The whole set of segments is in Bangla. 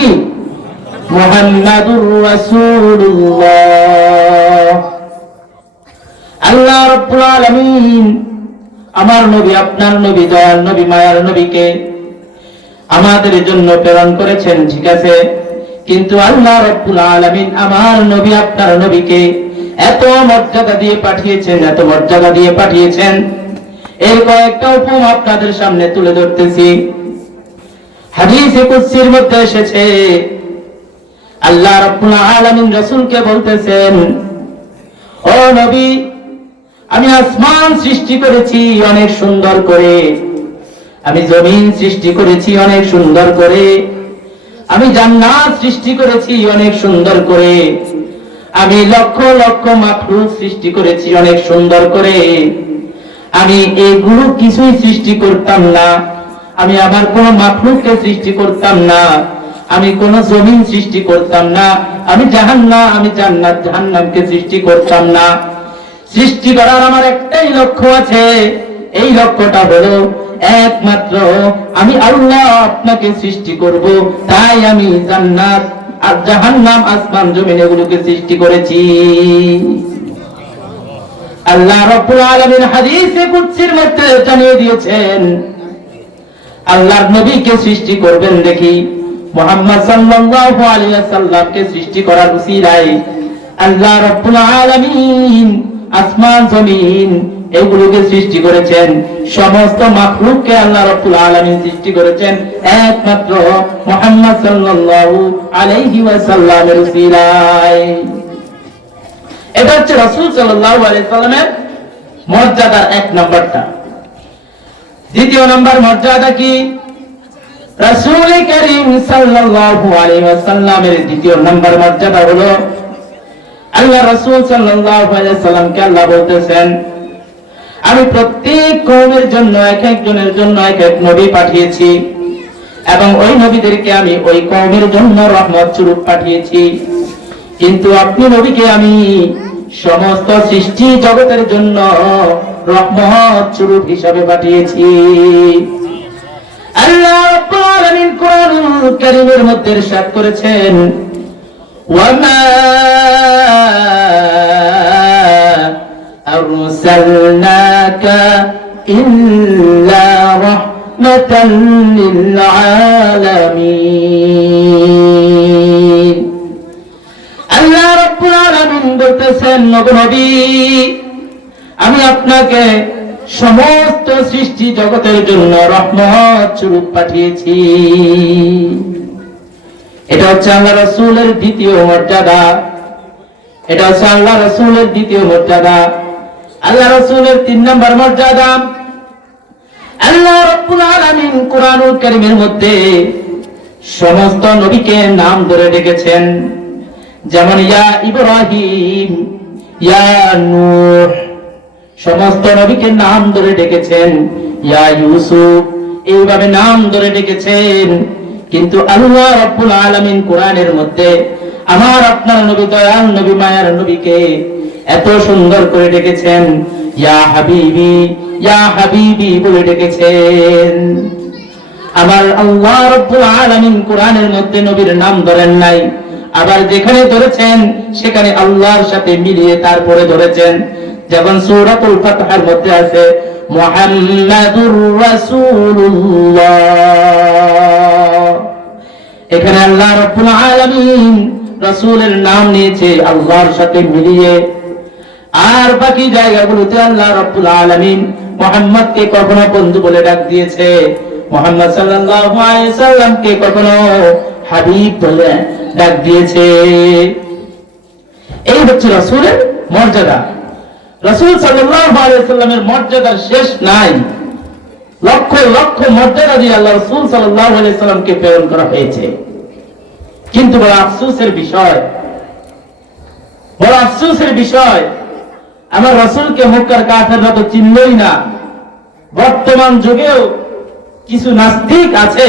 কি? মোহাম্মদুর রাসূলুল্লাহ। আল্লাহ রাব্বুল আলামিন আমার নবী, আপনার নবী, দয়াল নবী, মায়ার নবীকে আমাদের জন্য প্রেরণ করেছেন, ঠিক আছে? কিন্তু আল্লাহ রাব্বুল আলামিন আমার নবী, আপনার নবীকে এত মর্যাদা দিয়ে পাঠিয়েছেন, এত মর্যাদা দিয়ে পাঠিয়েছেন। এর কয়েকটা উপম আপনাদের সামনে তুলে ধরতেছি। হাদিসে কুদসির মধ্যে এসেছে। আল্লাহ রাব্বুল আলামিন রাসূলকে বলতেছেন, ও নবী, আমি আসমান সৃষ্টি করেছি অনেক সুন্দর করে। আমি জমিন সৃষ্টি করেছি অনেক সুন্দর করে। আমি জান্নাত সৃষ্টি করেছি অনেক সুন্দর করে। আমি লক্ষ লক্ষ মাখলুক সৃষ্টি করেছি অনেক সুন্দর করে। আমি এগুলো কিছুই সৃষ্টি করতাম না। আমি আমার কোন মাখলুককে সৃষ্টি করতাম না। আমি কোন জমিন সৃষ্টি করতাম না। আমি জাহান্না আমি জান্নাত, জাহান্নামকে সৃষ্টি করতাম না। সৃষ্টি করার আমার একটাই লক্ষ্য আছে। এই লক্ষ্যটা হলো একমাত্র আমি আল্লাহ আপনাকে সৃষ্টি করব। তাই আমি জান্নাত আর জাহান্নাম আসমান জমিন এগুলোকে সৃষ্টি করেছি। আল্লাহ রাব্বুল আলামিন হাদিসে কুদসির মধ্যে জানিয়ে দিয়েছেন আল্লাহর নবীকে সৃষ্টি করবেন দেখি। মুহাম্মদ সাল্লাল্লাহু আলাইহি ওয়াসাল্লামকে সৃষ্টি করার উসিলায় আল্লাহ রাব্বুল আলামিন আসমান, জমিন এগুলোকে সৃষ্টি করেছেন। সমস্ত মাখলুককে আল্লাহ রাব্বুল আলামিন সৃষ্টি করেছেন। একমাত্র মুহাম্মদ সাল্লাল্লাহু আলাইহি ওয়াসাল্লামের উসিলায়। এটা হচ্ছে রাসূল সাল্লাল্লাহু আলাইহি সাল্লামের মর্যাদার এক নম্বরটা। দ্বিতীয় নম্বর মর্যাদা কি? রাসূল করিম সাল্লাল্লাহু আলাইহি দ্বিতীয় নম্বর মর্যাদা হলো আল্লাহ রাসূল সাল্লাল্লাহু আলাইহি সাল্লামকে আল্লাহ বলতেছেন, আমি প্রত্যেক কওমের জন্য এক একজনের জন্য এক এক নবী পাঠিয়েছি এবং ওই নবীদেরকে আমি ওই কওমের জন্য রহমত স্বরূপ পাঠিয়েছি। কিন্তু আপনি নবীকে আমি সমস্ত সৃষ্টি জগতের জন্য রহমত স্বরূপ হিসাবে পাঠিয়েছি। আল্লাহ আলামিন কোরআনুল কারীমের মধ্যে ইরশাদ করেছেন আল্লাহ রাব্বুল আলামিন বলতেছেন নবী আপনাকে সমস্ত সৃষ্টি জগতের জন্য রহমত স্বরূপ পাঠিয়েছি। এটা হচ্ছে আল্লাহ রসুলের দ্বিতীয় মর্যাদা। এটা হচ্ছে আল্লাহ রসুলের দ্বিতীয় মর্যাদা। আল্লাহ রসুলের তিন নম্বর মর্যাদা। আল্লাহ রব্বুল আলামিন কোরআনুল কারীমের মধ্যে সমস্ত নবীকে নাম ধরে ডেকেছেন। যেমন ইয়া ইব্রাহিম, ইয়া নূহ সমস্ত নবীকে নাম ধরে ডেকেছেন, ইয়া ইউসুফ। এইভাবে নাম ধরে ডেকেছেন। কিন্তু আল্লাহ রাব্বুল আলামিন কোরআনের মধ্যে, আমার আপনার নবী দয়াল নবী মায়ার নবীকে এত সুন্দর করে ডেকেছেন, ইয়া হাবিবি ইয়া হাবিবি বলে ডেকেছেন। আল্লাহ রাব্বুল আলামিন কোরআনের মধ্যে নবীর নাম ধরেন নাই। আবার যেখানে ধরেছেন, সেখানে আল্লাহর সাথে মিলিয়ে তারপরে ধরেছেন। যেমন সূরাতুল ফাতহার মধ্যে আছে, মুহাম্মাদুর রাসূলুল্লাহ। এখানে আল্লাহ রাব্বুল আলামিন রাসূলের নাম নিয়েছে, আল্লাহর সাথে মিলিয়ে। আর বাকি জায়গাগুলোতে আল্লাহ রাব্বুল আলামিন মুহাম্মদকে কখনো বন্ধু বলে ডাক দিয়েছে। মোহাম্মদ সাল্লাল্লাহু আলাইহি সাল্লামকে কখনো হাবিব বলে ডাক দিয়েছে। এই হচ্ছে রাসূলের মর্যাদা। রাসূল সাল্লামের মর্যাদার শেষ নাই। লক্ষ লক্ষ মর্যাদা দিয়ে আল্লাহ রাসূল সাল্লামকে প্রেরণ করা হয়েছে। কিন্তু বড় আফসোসের বিষয়, বড় আফসোসের বিষয়, আমার রসুলকে মক্কার কাফেররা তো চিনলই না। বর্তমান যুগেও কিছু নাস্তিক আছে,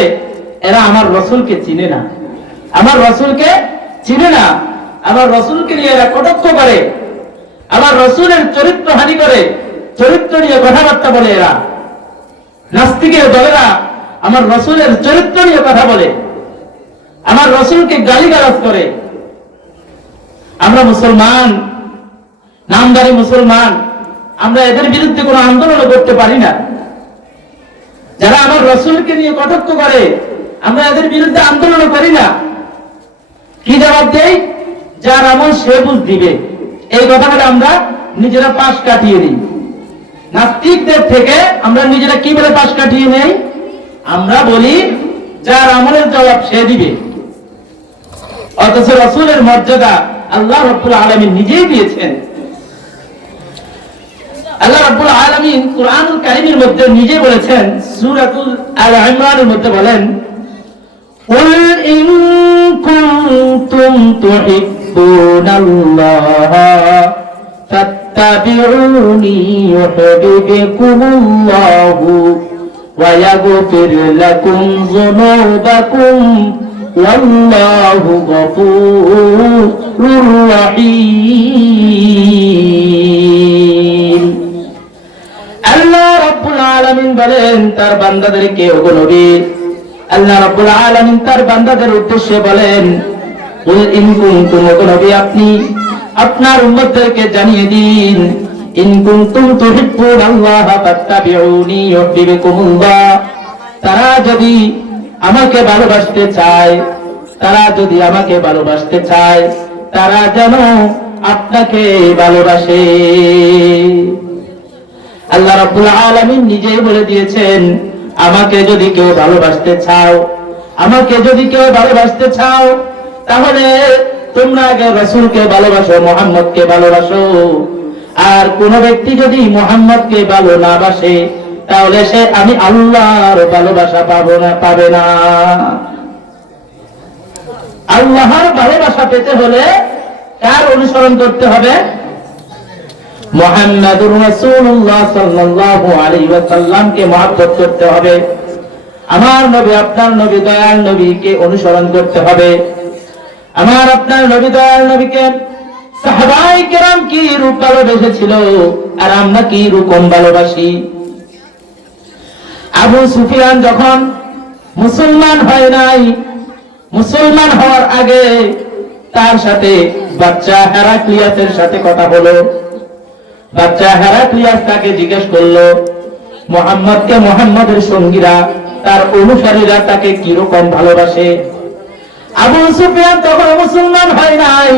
এরা আমার রসুলকে চিনে না। আমার রসুলকে চিনে না। আমার রসুলকে নিয়ে এরা কটাক্ষ করে। আমার রসুলের চরিত্র হানি করে, চরিত্র নিয়ে কথাবার্তা বলে এরা। নাস্তিকের দলেরা আমার রসুলের চরিত্র নিয়ে কথা বলে। আমার রসুলকে গালিগালাজ করে। আমরা মুসলমান, নামদারি মুসলমান, আমরা এদের বিরুদ্ধে কোনো আন্দোলন করতে পারি না। যারা আমার রসুলকে নিয়ে কটাক্ষ করে, আমরা এদের বিরুদ্ধে আন্দোলন করি না। কি জবাব দেই? যার আমল সে বুঝ দিবে। এই কথাটা আমরা নিজেরা পাশ কাটিয়ে দিই নাস্তিকদের থেকে আমরা নিজেরা কি বলে পাশ কাটিয়ে নেই আমরা বলি যার আমলের জবাব সে দিবে অথচ রসুলের মর্যাদা আল্লাহ রব্বুল আলমী নিজেই দিয়েছেন আল্লাহ রাব্বুল আলামিন কুরআনুল কারীমের মধ্যে নিজে বলেছেন সূরাতুল আল ইমরানের মধ্যে বলেন قل إن كنتم تحبون الله فاتبعوني يحببكم الله ويغفر لكم ذنوبكم والله غفور رحيم আল্লাহ রাব্বুল আলামিন বলেন তার বান্দাদেরকে ওগো নবী আল্লাহ রাব্বুল আলামিন তার বান্দাদের উদ্দেশ্যে বলেন আপনি আপনার উম্মতদেরকে জানিয়ে দিন। আল্লাহ তারা যদি আমাকে ভালোবাসতে চায়, তারা যদি আমাকে ভালোবাসতে চায়, তারা যেন আপনাকে ভালোবাসে। আল্লাহ রাব্বুল আলামিন নিজেই বলে দিয়েছেন, আমাকে যদি কেউ ভালোবাসতে চাও, আমাকে যদি কেউ ভালোবাসতে চাও তাহলে তোমরা আগে রাসূলকে ভালোবাসো, মোহাম্মদকে ভালোবাসো। আর কোন ব্যক্তি যদি মোহাম্মদকে ভালো না বাসে, তাহলে সে আমি আল্লাহর ভালোবাসা পাবো না, পাবে না। আল্লাহর ভালোবাসা পেতে হলে কার অনুসরণ করতে হবে? মোহাম্মদুর রাসূলুল্লাহ সাল্লাল্লাহু আলাইহি ওয়াসাল্লামকে মহব্বত করতে হবে। আমার নবী, আপনার নবী, দয়াল নবীকে অনুসরণ করতে হবে। আমার আপনার নবী দয়াল নবীকে সাহাবাই কেরাম কি রূপ ভালোবেসেছিল আর আমরা কি রূপম ভালোবাসি? আবু সুফিয়ান যখন মুসলমান হয় নাই, মুসলমান হওয়ার আগে তার সাথে বাচ্চা হেরাক্লিয়াসের সাথে কথা হলো বাচ্চা হেরাক্লিয়াস তাকে জিজ্ঞেস করল, মোহাম্মদকে মোহাম্মদের সঙ্গীরা তার অনুসারীরা তাকে কীরকম ভালোবাসে? আবু সুফিয়ান তখন মুসলমান হয় নাই।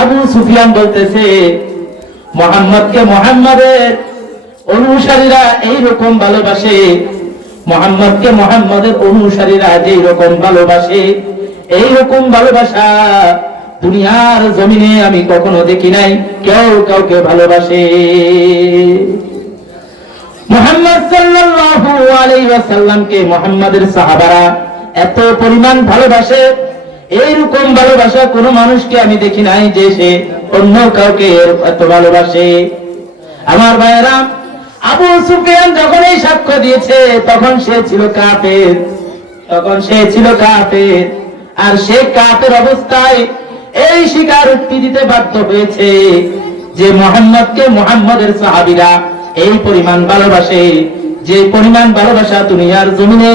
আবু সুফিয়ান বলতেছে, মোহাম্মদকে মোহাম্মদের অনুসারীরা এই রকম ভালোবাসে। মোহাম্মদকে মোহাম্মদের অনুসারীরা যেই রকম ভালোবাসে এই রকম ভালোবাসা দুনিয়ার জমিনে আমি কখনো দেখি নাই। কেউ কাউকে ভালোবাসে। মোহাম্মদ সাল্লাল্লাহু আলাইহি ওয়াসাল্লামকে মোহাম্মদের সাহাবারা এত পরিমাণ ভালোবাসে, এইরকম ভালোবাসা কোন মানুষকে আমি দেখি নাই যে সে অন্য কাউকে এত ভালোবাসে। আমার ভাইয়েরা, আবু সুফিয়ান যখন এই সাক্ষ্য দিয়েছে, তখন সে ছিল কাফের। তখন সে ছিল কাফের। আর সে কাফের অবস্থায় এই স্বীকার উক্তি দিতে বাধ্য হয়েছে যে মোহাম্মদকে মোহাম্মদের সাহাবিরা এই পরিমাণ ভালোবাসে, যে পরিমাণ ভালোবাসা দুনিয়ার জমিনে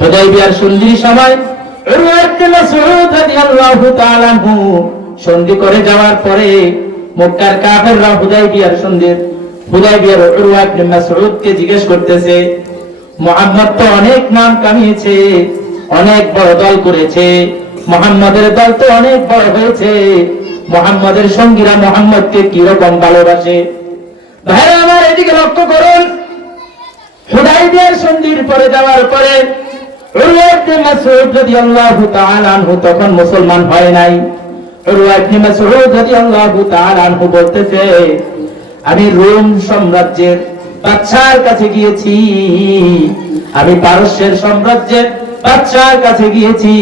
হুদাইবিয়ার সময় সন্ধি করে যাওয়ার পরে মক্কার কাফেররা হুদাইবিয়ার সন্ধির, হুদাইবিয়ার উরওয়া ইবনে মাসউদকে জিজ্ঞেস করতেছে, মোহাম্মদ তো অনেক নাম কামিয়েছে, অনেক বড় দল করেছে, মোহাম্মদের দল তো অনেক বড় হয়েছে, মোহাম্মদের সঙ্গীরা মোহাম্মদকে কীরকম ভালোবাসে? ভাই আমার এদিকে লক্ষ্য করুন, হুদাইবিয়ার সন্ধির পরে যাওয়ার পরে তখন মুসলমান হয় নাই। বলতেছে, আমি রোম সাম্রাজ্যের কাছে গিয়েছি। আমি পারস্যের সাম্রাজ্যের বাদশার কাছে গিয়েছি।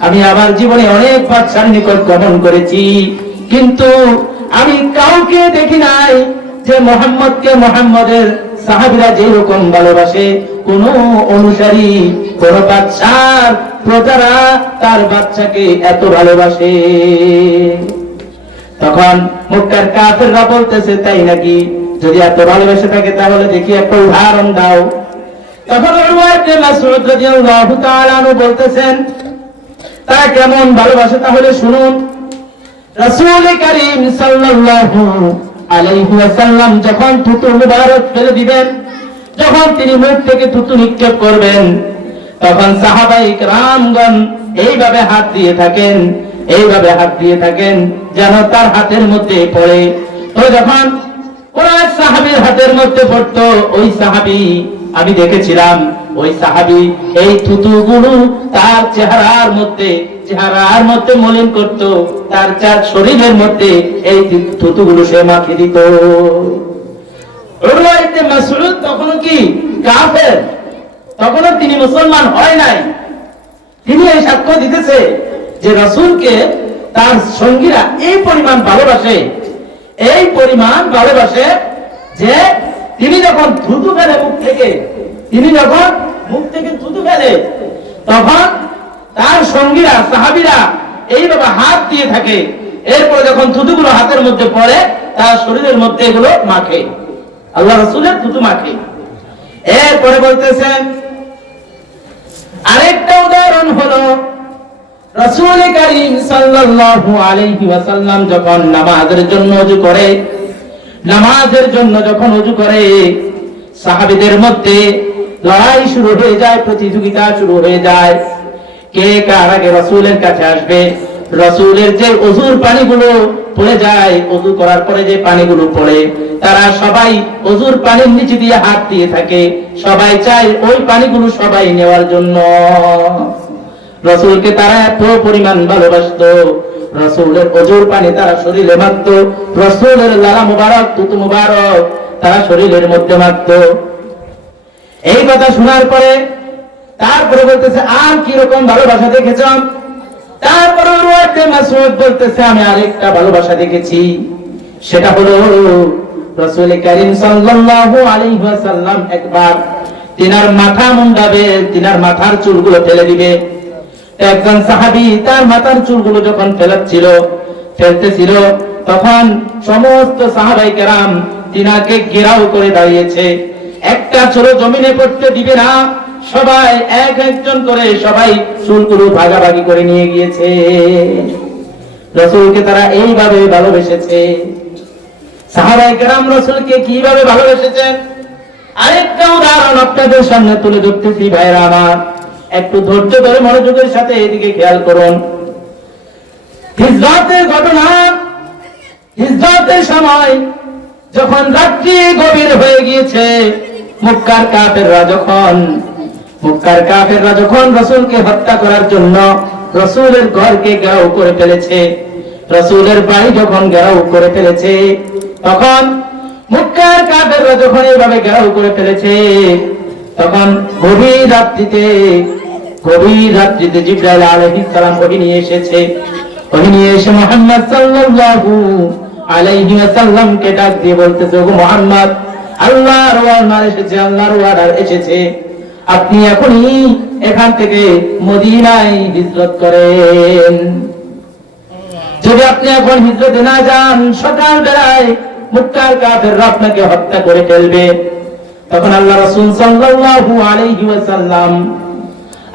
আমি আমার জীবনে অনেক বাচ্চার নিকট গমন করেছি। কিন্তু আমি কাউকে দেখি নাই যে মোহাম্মদকে মোহাম্মদের সাহাবিরা যে রকম ভালোবাসে, কোন অনুসারী, কোন বাচ্চার প্রজারা তার বাচ্চাকে এত ভালোবাসে। তখন মুক্তার কাফেররা বলতেছে, তাই নাকি? যদি এত ভালোবেসে থাকে, তাহলে দেখি একটা উদাহরণ দাও। তখন বলতেছেন তারা কেমন ভালোবাসে তাহলে শুনুন। রাসূল করিম সাল্লাল্লাহু আলাইহি ওয়াসাল্লাম যখন থুতু মুবারক ফেলে দিবেন, যখন তিনি মুখ থেকে থুতু নিক্ষেপ করবেন, তখন সাহাবাই রামগণ এইভাবে হাত দিয়ে থাকেন, এইভাবে হাত দিয়ে থাকেন যেন তার হাতের মধ্যে পড়ে। তো যখন কোন সাহাবির হাতের মধ্যে পড়তো, ওই সাহাবি, আমি দেখেছিলাম, ওই সাহাবি এই থুতু থুতুগুলো তার চেহারার মধ্যে চেহারার মধ্যে মলিন করত, তার চার শরীরের মধ্যে এই থুতুগুলো সে মাখিয়ে দিত। তার সঙ্গীরা এই পরিমাণ ভালোবাসে। এই পরিমাণ ভালোবাসে যে তিনি যখন থুতু ফেলে মুখ থেকে, তিনি যখন মুখ থেকে থুতু ফেলে, তখন তার সঙ্গীরা, সাহাবিরা এইভাবে হাত দিয়ে থাকে। এরপরে যখন থুতুগুলো হাতের মধ্যে পড়ে, তার শরীরের মধ্যে এগুলো মাখে। আল্লাহ রসুলের থুতু মাখে। এরপরে বলতেছেন আরেকটা উদাহরণ হলো, রাসূল করিম সাল্লাল্লাহু আলাইহি ওয়াসাল্লাম যখন নামাজের জন্য ওযু করে, নামাজের জন্য যখন ওযু করে, সাহাবীদের মধ্যে লড়াই শুরু হয়ে যায়, প্রতিযোগিতা শুরু হয়ে যায়। কে কার আগে রাসূলের কাছে আসবে? রাসূলের যে ওযুর পানিগুলো পড়ে যায় ওযু করার পরে যে পানিগুলো পড়ে, তারা সবাই ওযুর পানির নিচে দিয়ে হাত দিয়ে থাকে। সবাই চায় ওই পানিগুলো সবাই নেওয়ার জন্য। রসুলকে তারা এত পরিমাণ ভালোবাসতো। রসুলের অজুর পানি তারা শরীরে মাখত। রসুলের লালা মুবারক, তুতু মুবারক তারা শরীরের মধ্যে মাখত। এই কথা শোনার পরে তারপরে বলতেছে, আর কি রকম ভালোবাসা দেখেছ? তারপরে বলতেছে, আমি আরেকটা ভালোবাসা দেখেছি। সেটা হলো সাল্লাল্লাহু আলাইহি ওয়াসাল্লাম একবার তিনার মাথা মুন্ডাবে, তিনার মাথার চুলগুলো ফেলে দিবে। একজন সাহাবি তার মাথার চুলগুলো যখন ফেলাচ্ছিল, ফেলতেছিল, তখন সমস্ত সাহাবাই কেরাম তিনাকে ঘেরাও করে দাঁড়িয়েছে। একটা ছোট জমিনে পড়তে দিবে না সবাই এক একজন করে সবাই চুলগুলো ভাগাভাগি করে নিয়ে গিয়েছে। রসুলকে তারা এইভাবে ভালোবেসেছে। সাহাবাই কেরাম রসুলকে কীভাবে ভালোবেসেছেন? আরেকটা উদাহরণ আপনাদের সামনে তুলে ধরতেছি ভাইরা আমার। একটু ধৈর্য ধরে মনোযোগের সাথে এদিকে খেয়াল করুন। হিজরতের ঘটনা, হিজরতের সময় যখন রাত্রি গভীর হয়ে গিয়েছে, মুক্কার কাফেররা যখন মুক্কার কাফেররা যখন রসুলকে হত্যা করার জন্য রসুলের ঘরকে ঘেরাও করে ফেলেছে, রসুলের বাড়ি যখন ঘেরাও করে ফেলেছে, তখন মুক্কার কাফেররা যখন এইভাবে ঘেরাও করে ফেলেছে, তখন গভীর রাত্রিতে গভীর রাত্রিতে জিব্রাইল আলাইহিস সালাম ওহী নিয়ে এসেছে। ওহী নিয়ে এসে মুহাম্মদ সাল্লাল্লাহু আলাইহি ওয়াসাল্লামকে ডাক দিয়ে বলতেছে, ওগো মুহাম্মদ, আল্লাহর ওয়ার্ডার এসেছে আল্লাহর ওয়ার্ডার এসেছে। আপনি এখনই এখান থেকে মদিনায় হিজরত করেন। যদি আপনি এখন হিজরতে না যান, সকাল বেলায় মুক্তার কাফেররা আপনাকে হত্যা করে ফেলবে। তখন আল্লাহ রাসূল সাল্লাল্লাহু আলাইহি ওয়াসাল্লাম,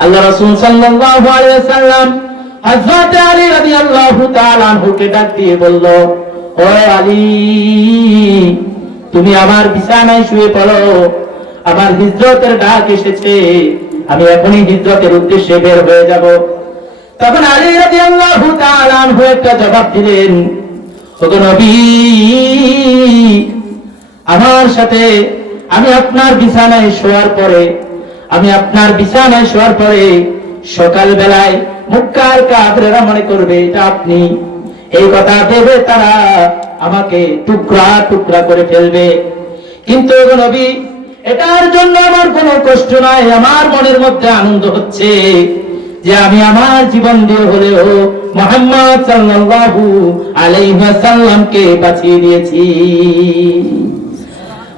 আল্লাহ রাসূল সাল্লাল্লাহু আলাইহি ওয়াসাল্লাম হযরত আলী রাদিয়াল্লাহু তাআলা আনহুকে ডাক দিয়ে বলল ও আলী, তুমি আমার বিছানায় শুয়ে পড়ো। আমার হিজরতের ডাক এসেছে। আমি এখনই হিজরতের উদ্দেশ্যে বের হয়ে যাব। তখন আলী রাদিয়াল্লাহু তাআলা আনহু একটা জবাব দিলেন আমার সাথে আমি আপনার বিছানায় শোয়ার পরে, আমি আপনার বিছানায় শোয়ার পরে সকাল বেলায় মুক্কার কাফেরা মনে করবে, এটা আপনি। এই কথা ভেবে তারা আমাকে টুকরা টুকরা করে ফেলবে। কিন্তু নবী এটার জন্য আমার কোনো কষ্ট নাই, আমার মনের মধ্যে আনন্দ হচ্ছে যে আমি আমার জীবন দিয়ে হলেও মোহাম্মদ সাল্লাল্লাহু আলাইহি ওয়াসাল্লামকে বাঁচিয়ে দিয়েছি।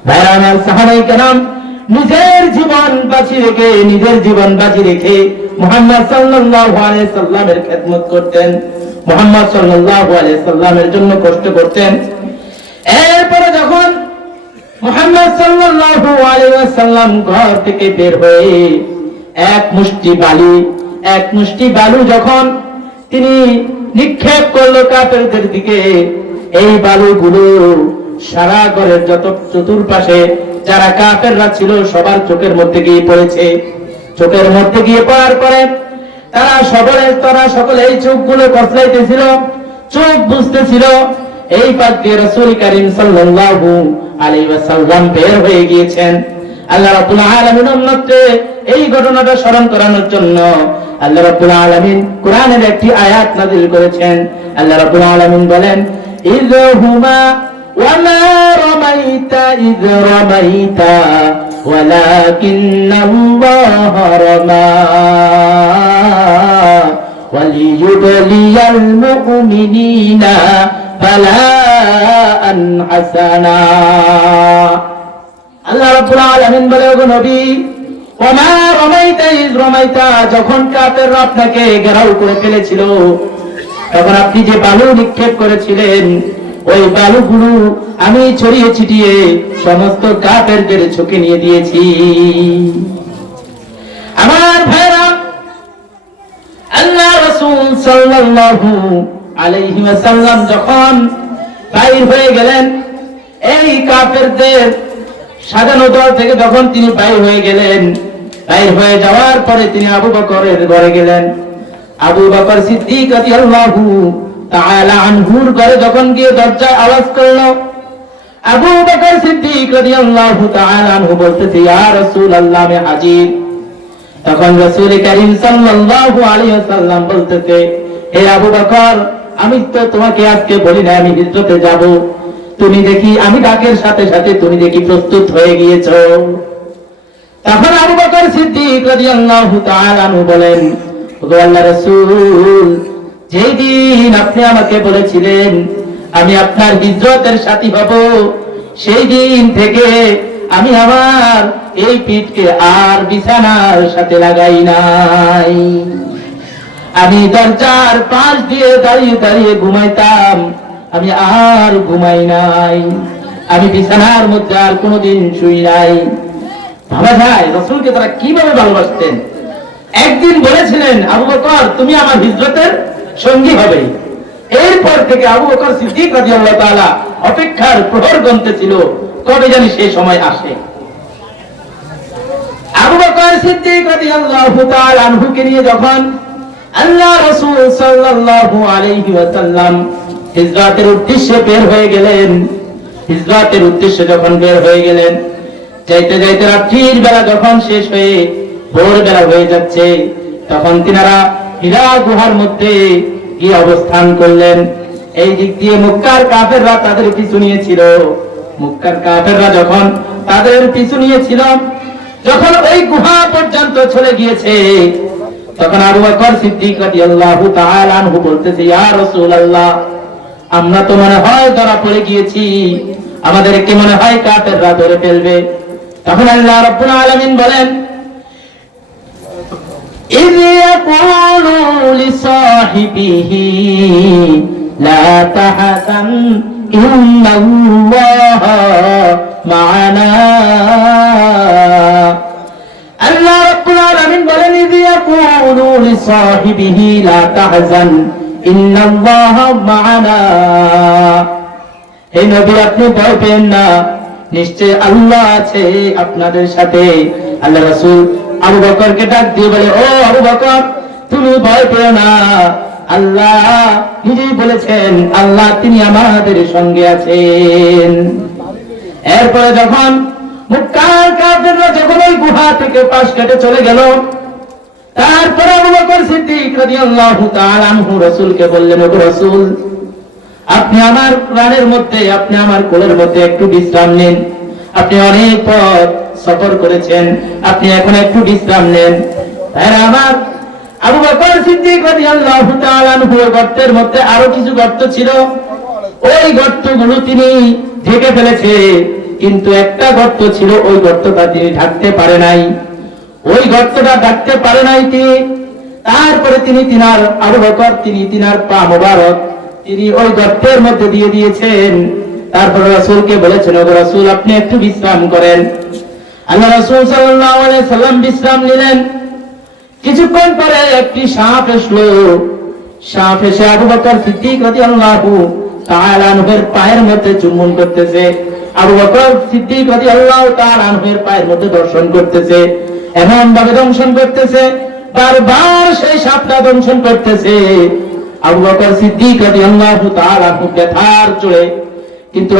ভাইরা সাহাবাই কেরাম, নিজের জীবন বাঁচি রেখে, নিজের জীবন বাঁচি রেখে মোহাম্মদ সাল্লাল্লাহু আলাইহি সাল্লামের খেদমত করতেন, মোহাম্মদ সাল্লাল্লাহু আলাইহি সাল্লামের জন্য কষ্ট করতেন। এরপরে যখন মোহাম্মদ সাল্লাল্লাহু আলাইহি ওয়াসাল্লাম ঘর থেকে বের হয়ে এক মুষ্টি বালি, এক মুষ্টি বালু যখন তিনি নিক্ষেপ করল কাফেরদের দিকে, এই বালুগুলো সারা ঘরের যত চতুর্পাশে যারা কাফেররা ছিল সবার চোখের মধ্যে গিয়ে পড়েছে। চোখের মধ্যে গিয়ে পড়ার পরে তারা সকলে তারা সকলে এই চোখগুলো কসলাইতেছিল চোখ বুঝতেছিল এই পাক দিয়ে রাসূল করিম সাল্লাল্লাহু আলাইহি ওয়াসাল্লাম বের হয়ে গিয়েছেন আল্লাহ রাব্বুল আলামিন উম্মতকে এই ঘটনাটা স্মরণ করানোর জন্য আল্লাহ রাব্বুল আলামিন কোরআনের একটি আয়াত নাযিল করেছেন আল্লাহ রাব্বুল আলামিন বলেন ইযহুমা وما رميت إذ رميت ولكن الله رمى وليبلي المؤمنين আল্লাহ রাব্বুল আলামিন বলে নবী, ওমা রমাইতা ইজ রমাইতা? যখন কাফেররা আপনাকে ঘেরাও করে ফেলেছিল, তখন আপনি যে বালু নিক্ষেপ করেছিলেন, ওই বালুগুলো আমি ছড়িয়ে ছিটিয়ে সমস্ত কাপেরদের চোখে নিয়ে দিয়েছি। আমার ভাইরা, আল্লাহ রসুল সাল্লাল্লাহু আলাইহি ওয়াসাল্লাম যখন বাইর হয়ে গেলেন, এই কাফেরদের সাজানো দল থেকে যখন তিনি বাইর হয়ে গেলেন, বাইর হয়ে যাওয়ার পরে তিনি আবু বকরের ঘরে গেলেন। আবু বকর সিদ্দিক রাদিয়াল্লাহু তাআলা আনহুর ঘরে যখন গিয়ে দরজায় আওয়াজ করল, আবু বকর সিদ্দিক রাদিয়াল্লাহু তাআলা আনহু বলতেছে, ইয়া রাসূলুল্লাহ, আমি হাজির। তখন রাসূল করিম সাল্লাল্লাহু আলাইহি ওয়াসাল্লাম বলতেছে, হে আবু বকর আমি তো তোমাকে আজকে বলি না আমি হিজরতে যাব। তুমি দেখি, আমি ডাকের সাথে সাথে তুমি দেখি প্রস্তুত হয়ে গিয়েছো। তখন আবু বকর সিদ্দিক রাদিয়াল্লাহু তাআলা বলেন, ওগো আল্লাহর রাসূল, যেই দিন আপনি আমাকে বলেছিলেন, আমি আপনার হিজরতের সাথী হব, সেই দিন থেকে আমি আমার এই পিঠকে আর বিছানার সাথে লাগাই নাই। আমি দরজার পাশ দিয়ে দাঁড়িয়ে দাঁড়িয়ে ঘুমাইতাম। আমি আর ঘুমাই নাই। আমি বিছানার মধ্যে আর কোনোদিন শুই নাই। ভাবা যায় রসুলকে তারা কীভাবে ভালোবাসতেন? একদিন বলেছিলেন, আবু বকর, তুমি আমার হিজরতের সঙ্গী হবে। এরপর থেকে আবু বকর সিদ্দিক রাদিয়াল্লাহু তাআলা অপেক্ষার প্রহর গন্তে ছিল, কবে জানি সেই সময় আসে? আবু বকর সিদ্দিক রাদিয়াল্লাহু তাআলা আনহুকে নিয়ে যখন আল্লাহ রাসূল সাল্লাল্লাহু আলাইহি ওয়াসাল্লাম হিজরতের উদ্দেশ্যে বের হয়ে গেলেন। হিজরতের উদ্দেশ্যে যখন বের হয়ে গেলেন, যাইতে যাইতে রাত্রির বেলা যখন শেষ হয়ে ভোর বেলা হয়ে যাচ্ছে, তখন তিনারা হীরা গুহার মধ্যে গিয়ে অবস্থান করলেন। এই দিক দিয়ে মুক্কার কাফেররা তাদের পিছু নিয়েছিল। মুক্কার কাফেররা যখন তাদের পিছু নিয়েছিল, যখন ওই গুহা পর্যন্ত চলে গিয়েছে তখন আবু বকর সিদ্দিক রাদিয়াল্লাহু তাআলা আনহু বলতেছে ইয়া রাসূলুল্লাহ আমরা তো মনে হয় ধরা পড়ে গিয়েছি আমাদেরকে মনে হয় কাফেররা ধরে ফেলবে তখন আল্লাহ রাব্বুল আলামিন বলেন إذ يقول لصاحبه لا تحزن إن الله معنا আল্লাহ রাব্বুল আলামিন বলেন, ইয ইয়াকুলু লিসাহিবিহি লা তাহজান, ইন্নাল্লাহ মা'ানা। হে নবী, আপনি ভয় পেন না। নিশ্চয় আল্লাহ আছে আপনাদের সাথে। আল্লাহ রাসূল আবু বকরকে ডাক দিয়ে বলে, ও আবু বকর, তুমি ভয় পেও না। আল্লাহ নিজেই বলেছেন, আল্লাহ তিনি আমাদের সঙ্গে আছেন। এরপরে যখন আপনি আমার প্রাণের মধ্যে, আপনি আমার কোলের মধ্যে একটু বিশ্রাম নিন। আপনি অনেক পথ সফর করেছেন, আপনি এখন একটু বিশ্রাম নেন। তাই আমার আরও কিছু গর্ত ছিল। ওই গর্তগুলো তিনি ঢেকে ফেলেছে। কিন্তু একটা গর্ত ছিল, ওই গর্তটা তিনি ঢাকতে পারে নাই। ওই গর্তটা ঢাকতে পারে নাই তিনি তারপরে তিনি তিনার আবু বকর তিনি তিনার পা মোবারক, তিনি ওই গর্তের মধ্যে দিয়ে দিয়েছেন। তারপরে রাসূলকে বলেছেন, ওগো রাসূল, আপনি একটু বিশ্রাম করেন। আল্লাহ রাসূল সাল্লাল্লাহু সাল্লাম বিশ্রাম নিলেন। কিছুক্ষণ পরে একটি সাপ এসলো। সাপ এসে আবু বকর সিদ্দিক রাদিয়াল্লাহু তাআলা আনহুর পায়ের মধ্যে চুম্বন করতেছে। আবু বকর সিদ্দিক আনহুর পায়ের মধ্যে দর্শন করতেছে এমন ভাবে দংশন করতেছে, বারবার সেই সাপটা দংশন করতেছে। আবু বকর সিদ্দিক কিন্তু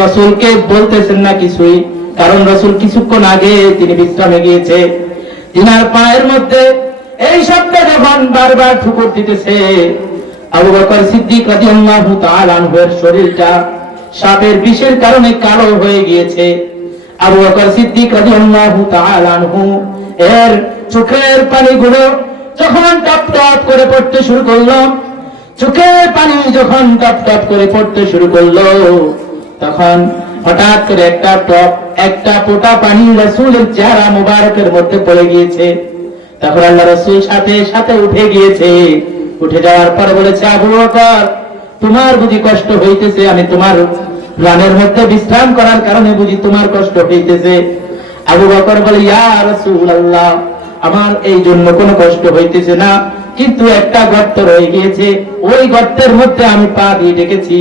বলতেছেন না কিছুই, কারণ রাসূল কিছুক্ষণ আগে তিনি বিশ্রামে গিয়েছে। তিনার পায়ের মধ্যে এই শব্দে যখন বারবার ঠুকুর দিতেছে, আবু বকর সিদ্দিক রাদিয়াল্লাহু তাআলা আনহুর শরীরটা সাপের বিষের কারণে কালো হয়ে গিয়েছে। আবু বকর সিদ্দিক রাদিয়াল্লাহু তাআলা আনহু, এর চোখের পানিগুলো যখন টপ টপ করে পড়তে শুরু করল, চোখের পানি যখন টপ টপ করে পড়তে শুরু করল, তখন হঠাৎ করে একটা টপ, একটা পোটা পানি রাসূলের চেহারা মোবারকের মধ্যে পড়ে গিয়েছে। তখন আল্লাহ রসুল সাথে সাথে উঠে গিয়েছে। উঠে যাওয়ার পরে বলেছে, আবু বকর তোমার বুঝি কষ্ট হইতেছে, আমি তোমার রানের মধ্যে বিশ্রাম করার কারণে বুঝি তোমার কষ্ট হইতেছে। আবু বকর বলে, ইয়া রসুল আল্লাহ আমার এই জন্য কোনো কষ্ট হইতেছে না, কিন্তু একটা গর্ত রয়ে গিয়েছে, ওই গর্তের মধ্যে আমি পা দিয়ে ডেকেছি,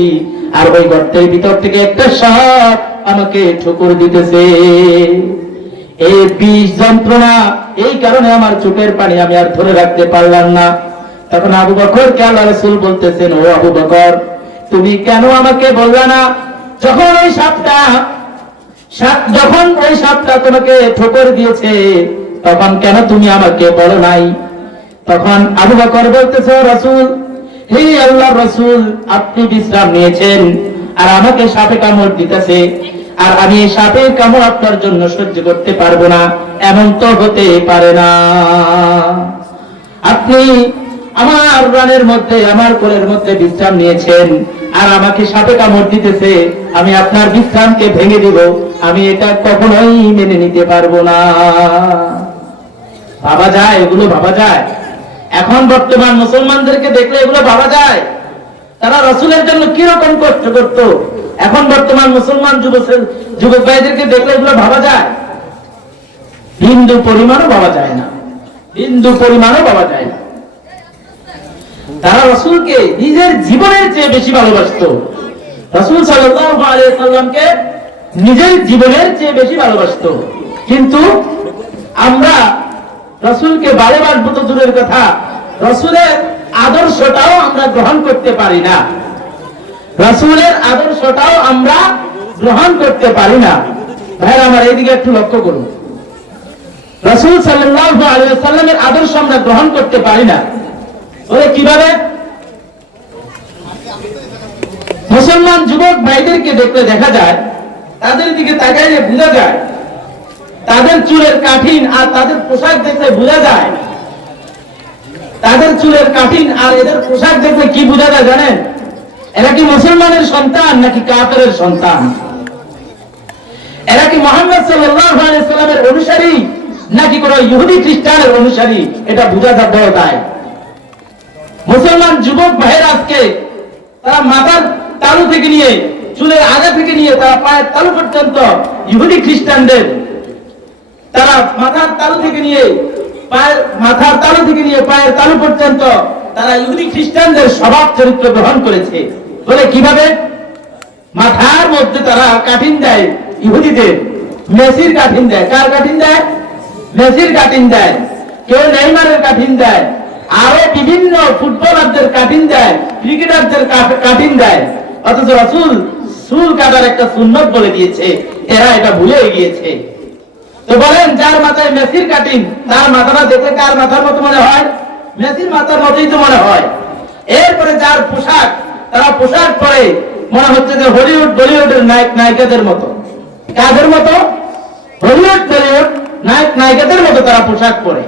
আর ওই গর্তের ভিতর থেকে একটা সাপ আমাকে ঠুকুর দিতেছে। এই বিষ যন্ত্রণা, এই কারণে আমার চোখের পানি আমি আর ধরে রাখতে পারলাম না। তখন আবু বকর কে আল্লাহ রসুল বলতেছেন, ও আবু বকর, তুমি কেন আমাকে বললা না? যখন ওই সাপটা, সাপ যখন ওই সাপটা তোমাকে ঠোকর দিয়েছে, তখন কেন তুমি আমাকে বলো নাই? তখন আবু বকর বলতেছে রসুল, হে আল্লাহ রসুল, আপনি বিশ্রাম নিয়েছেন আর আমাকে সাপে কামড় দিতেছে আর আমি এই সাপের কামড় আপনার জন্য সহ্য করতে পারব না, এমন তো হতে পারে না। আপনি আমার রানের মধ্যে, আমার কোলের মধ্যে বিশ্রাম নিয়েছেন আর আমাকে সাপে কামড় দিতেছে। আমি আপনার বিশ্রামকে ভেঙে দিব। আমি এটা কখনোই মেনে নিতে পারব না। ভাবা যায়, এগুলো ভাবা যায়। এখন বর্তমান মুসলমানদেরকে দেখলে এগুলো ভাবা যায়। তারা রসুলের জন্য কীরকম কষ্ট করত? এখন বর্তমান মুসলমান যুবক ভাইদেরকে দেখলে এগুলো ভাবা যায়। বিন্দু পরিমাণও ভাবা যায় না। বিন্দু পরিমাণও ভাবা যায় না। তারা রসুলকে নিজের জীবনের চেয়ে বেশি ভালোবাসত। রসুল সাল্লামকে নিজের জীবনের চেয়ে বেশি ভালোবাসত। কিন্তু আমরা রসুলকে ভালোবাসবো তো দূরের কথা, রসুলের আদর্শটাও আমরা গ্রহণ করতে পারি না। রসুলের আদর্শটাও আমরা গ্রহণ করতে পারি না। ভাইরা, আমার এইদিকে একটু লক্ষ্য করুন। রসুল সাল্লাল্লাহু আলাইহি সাল্লামের আদর্শ আমরা গ্রহণ করতে পারি না। বলে কীভাবে? মুসলমান যুবক ভাইদেরকে দেখলে দেখা যায়, তাদের দিকে তাকাইলে বোঝা যায়, তাদের চুলের কাঠিন আর তাদের পোশাক দেখলে বোঝা যায়। তাদের চুলের কাঠিন আর এদের পোশাক দেখলে কি বোঝা যায় জানেন? এরা কি মুসলমানের সন্তান নাকি কাফেরের সন্তান? এরা কি মোহাম্মদ সাল্লামের অনুসারী নাকি কোন ইহুদি খ্রিস্টানের অনুসারী? এটা বোঝা যা বড় দায় মুসলমান যুবক ভাইয়ের আজকে তারা মাথার তালু থেকে নিয়ে, চুলের আগা থেকে নিয়ে তারা পায়ের তালু পর্যন্ত ইহুদি খ্রিস্টানদের তারা মাথার তালু থেকে নিয়ে, পায়ের মাথার তালু থেকে নিয়ে, পায়ের তালু পর্যন্ত তারা ইহুদি খ্রিস্টানদের স্বভাব চরিত্র গ্রহণ করেছে। বলে কীভাবে? মাথার মধ্যে তারা কাঠিন দেয় ইহুদিদের। মেসির কাঠিন দেয়। কার কাঠিন দেয়? মেসির কাঠিন দেয়। কেউ নেইমারের কাঠিন দেয়। আরও বিভিন্ন ফুটবলারদের কাঠিন দেয়, ক্রিকেটারদের কা- কাঠিন দেয়। অথচ রাসূল চুল কাটার একটা সুন্নত বলে দিয়েছে, এরা এটা ভুলে গিয়েছে। তো বলেন, যার মাথায় মেসির কাটিং, তার মাথাটা দেখে কার মাথার মতো মনে হয়? মেসির মাথার মতোই তো মনে হয়। এরপরে যার পোশাক, তারা পোশাক পরে মনে হচ্ছে যে হলিউড, বলিউডের নায়ক, নায়িকাদের মতো। কাদের মতো? হলিউড, বলিউড, নায়ক, নায়িকাদের মতো তারা পোশাক পরে।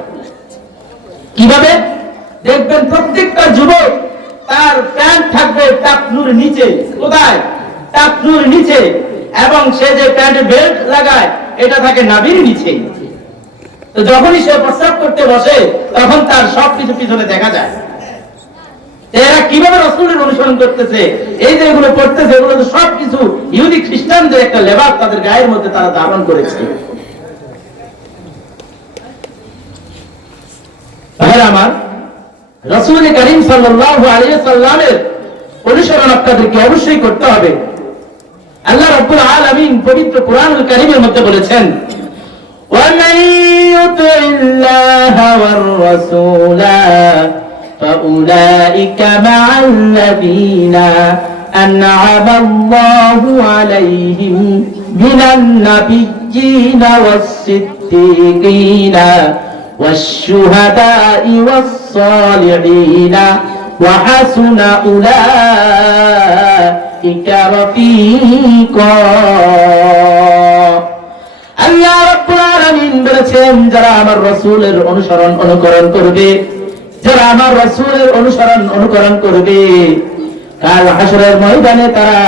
কীভাবে? দেখবেন প্রত্যেকটা যুবক তার প্যান্ট থাকবে টাকনুর নিচে। কোথায়? টাকনুর নিচে। এবং সে যে প্যান্টে বেল্ট লাগায়, এটা থাকে নাভির নিচে। তো যখনই সে প্রস্রাব করতে বসে, তখন তার সবকিছু পিছনে দেখা যায়। এরা কীভাবে রসুলের অনুসরণ করতেছে? এই যে এগুলো করতেছে এগুলো তো সবকিছু ইহুদি খ্রিস্টানদের একটা লেবার তাদের গায়ের মধ্যে তারা ধারণ করেছে। আমার রসুল করিম সাল্লাল্লাহু আলাইহি সাল্লামের অনুসরণ আপনাদেরকে অবশ্যই করতে হবে আল্লাহ রাব্বুল আলামিন পবিত্র কোরআনুল কারীমের মধ্যে বলেছেন ومن يطع الله والرسول فأولئك مع الذين أنعم الله عليهم من النبيين والصديقين والشهداء والصالحين وحسن أولئك رفيقا আল্লাহ রাব্বুল আলামিন বলেছেন যারা আমার রাসূলের অনুসরণ অনুকরণ করবে যারা আমার রাসূলের অনুসরণ অনুকরণ করবে কাল হাসরের ময়দানে তারা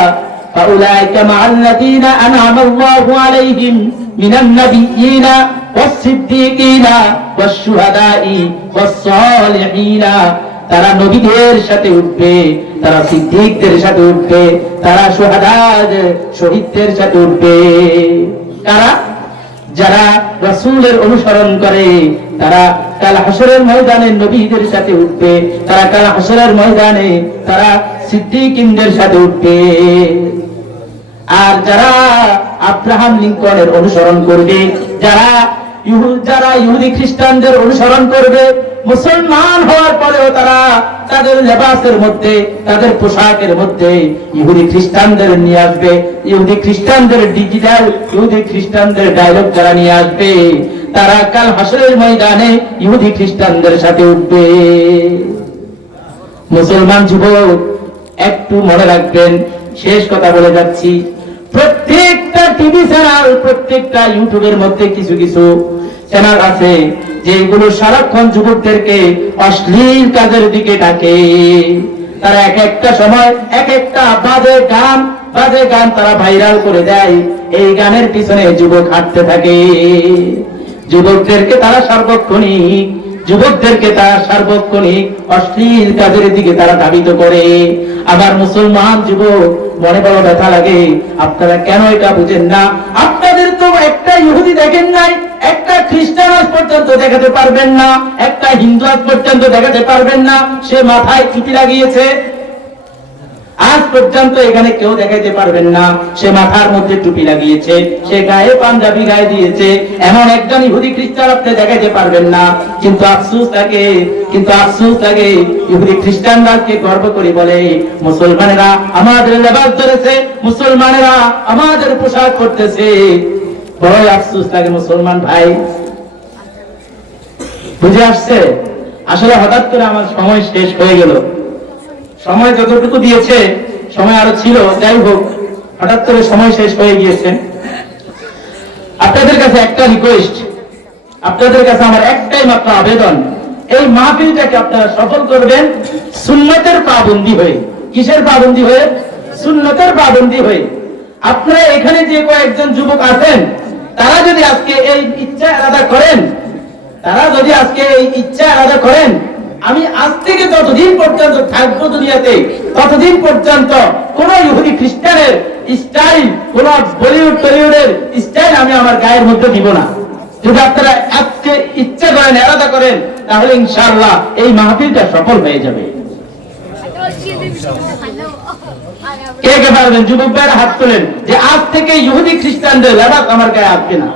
فأولئك مع الذين أنعم الله عليهم من النبيين والصديقين والشهداء والصالحين তারা নবীদের সাথে উঠবে, তারা সিদ্দিকদের সাথে উঠবে, তারা সোহাদাদ শহীদদের সাথে উঠবে। কারা? যারা রাসূলের অনুসরণ করে, তারা কাল হাসরের ময়দানে নবীদের সাথে উঠবে, তারা কাল হাসরের ময়দানে তারা সিদ্দিকিনদের সাথে উঠবে। আর যারা আব্রাহাম লিঙ্কনের অনুসরণ করবে, যারা যারা ইহুদি খ্রিস্টানদের অনুসরণ করবে, মুসলমান হওয়ার পরেও তারা তাদের লেবাসের মধ্যে, তাদের পোশাকের মধ্যে ইহুদি খ্রিস্টানদের নিয়ে আসবে। ইহুদি খ্রিস্টানদের ডিজিটাল, ইহুদি খ্রিস্টানদের ডায়লগ যারা নিয়ে আসবে, তারা কাল হাসরের ময়দানে ইহুদি খ্রিস্টানদের সাথে উঠবে। মুসলমান যুবক, একটু মনে রাখবেন, শেষ কথা বলে যাচ্ছি। প্রত্যেকটা টিভি চ্যানেল প্রত্যেকটা ইউটিউবের মধ্যে কিছু কিছু চ্যানেল আছে, যেগুলো সারাক্ষণ যুবকদেরকে অশ্লীল কাজের দিকে ডাকে। তারা এক একটা সময়, এক একটা বাজে গান বাজে গান তারা ভাইরাল করে দেয়। এই গানের পিছনে যুবক হাঁটতে থাকে। যুবকদেরকে তারা সার্বক্ষণিক যুবকদেরকে তারা সার্বক্ষণিক অশ্লীল কাজের দিকে তারা ধাবিত করে। আবার মুসলমান যুবক, মনে বড় ব্যথা লাগে, আপনারা কেন এটা বুঝেন না? আপনাদের তো একটা ইহুদি দেখেন নাই, একটা খ্রিস্টান আজ পর্যন্ত দেখাতে পারবেন না, একটা হিন্দু আজ পর্যন্ত দেখাতে পারবেন না, সে মাথায় টুপি লাগিয়েছে আজ পর্যন্ত এখানে কেউ দেখাইতে পারবেন না। সে মাথার মধ্যে টুপি লাগিয়েছে, সে গায়ে পাঞ্জাবি গায়ে দিয়েছে। এমন একজন ইহুদি খ্রিস্টান আপনি দেখাইতে পারবেন না। কিন্তু আফসুস থাকে কিন্তু আফসুস থাকে ইহুদি খ্রিস্টানরাকে গর্ব করে বলে, মুসলমানেরা আমাদের লেবাস ধরেছে, মুসলমানেরা আমাদের পোশাক করতেছে বড়ই আফসুস লাগে মুসলমান ভাই। বুঝে আসছে? আসলে হঠাৎ করে আমার সময় শেষ হয়ে গেল। সময় যতটুকু দিয়েছে, সময় আরও ছিল, যাই হোক, হঠাৎ করে সময় শেষ হয়ে গিয়েছে। আপনাদের কাছে একটা রিকোয়েস্ট আপনাদের কাছে আমার একটাই মাত্র আবেদন, এই মাহফিলটাকে আপনারা সফল করবেন সুন্নতের পাবন্দি হয়ে। কিসের পাবন্দি হয়ে? সুন্নতের পাবন্দি হয়ে। আপনারা এখানে যে কয়েকজন যুবক আছেন, তারা যদি আজকে এই ইচ্ছা আলাদা করেন, তারা যদি আজকে এই ইচ্ছা আলাদা করেন আমি আজ থেকে যতদিন পর্যন্ত থাকব দুনিয়াতে, ততদিন পর্যন্ত কোন ইহুদি খ্রিস্টানের স্টাইল কোন বলিউড টলিউডের স্টাইল আমি আমার গায়ের মধ্যে দিব না। যদি আপনারা আজকে ইচ্ছা করেন আলাদা করেন, তাহলে ইনশাআল্লাহ এই মাহফিলটা সফল হয়ে যাবে। কে পারবেন? যুবক ভাইয়েরা হাত তোলেন। যে আজ থেকে ইহুদি খ্রিস্টানদের লেবাস আমার গায়ে আসবে না।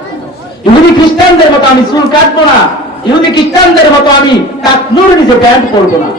ইহুদি খ্রিস্টানদের মতো আমি চুল কাটবো না। ইহুদি খ্রিস্টানদের মতো আমি কাকনুর নিচে ব্যান্ড করব না।